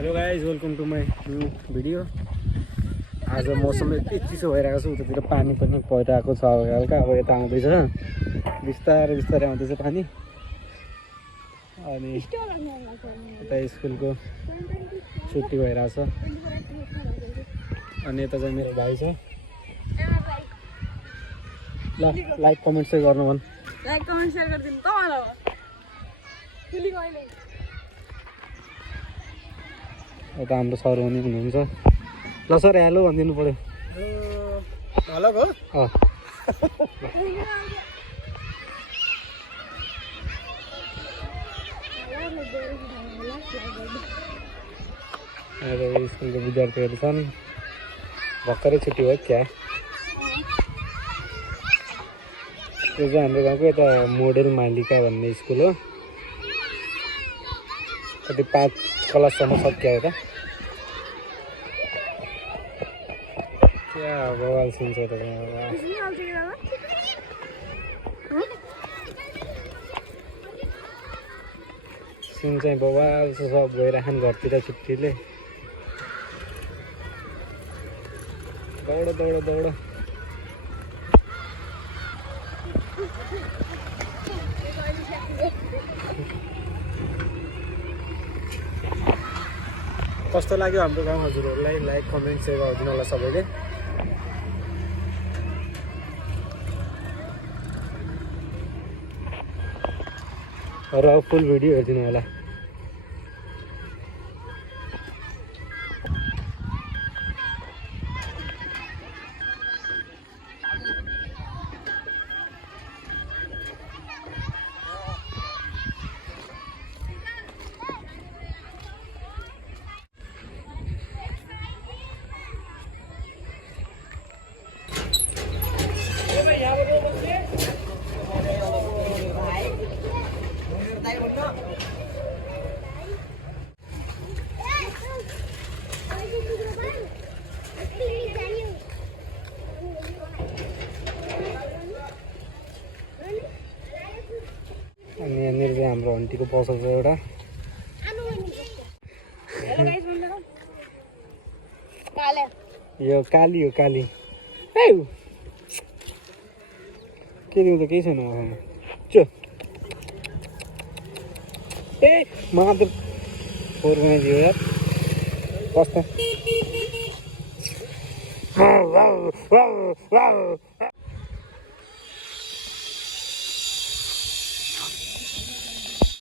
Hello guys, welcome to my new video. आज मौसम यति चिसो भइरहेको छ, उतातिर पानी पनि परिरहेको छ हल्का हल्का। अब यता आउँदैछ, बिस्तारै बिस्तारै आउँदैछ पानी। अनि यता स्कुलको छुट्टी भइरहेछ। अनि यता चाहिँ मेरो भाइ छ। ल लाइक कमेन्ट चाहिँ गर्नु भन्। लाइक कमेन्ट शेयर गरिदिनु त मलाई। यता हाम्रो सर पनि हुनुहुन्छ। ल सर हेलो भनिदिनु पऱ्यो। हेलो हो। स्कुलको विद्यार्थीहरू छन्। भर्खरै छुट्टी भयो क्या। यो चाहिँ हाम्रो गाउँको यता मोडेल मालिका भन्ने स्कुल हो। कति 5 क्लाससम्म सक्यो यता। क्या बवाल सिन छ त। सिन चाहिँ बवाल छ, सब गइराखन् घरतिर छुट्टीले। दौड दौड दौड। कस्तो लाग्यो हाम्रो गाउँ हजुरहरूलाई? लाइक कमेन्ट सेयर गरिदिनु होला सबैले। र फुल भिडियो हेरिदिनु होला। अनि यहाँनिर चाहिँ हाम्रो आन्टीको पसल छ एउटा। यो काली हो, काली। के दिउँ त, केही छैन मसँग। चो ए मात्र फोरमा दियो यार। कस्तो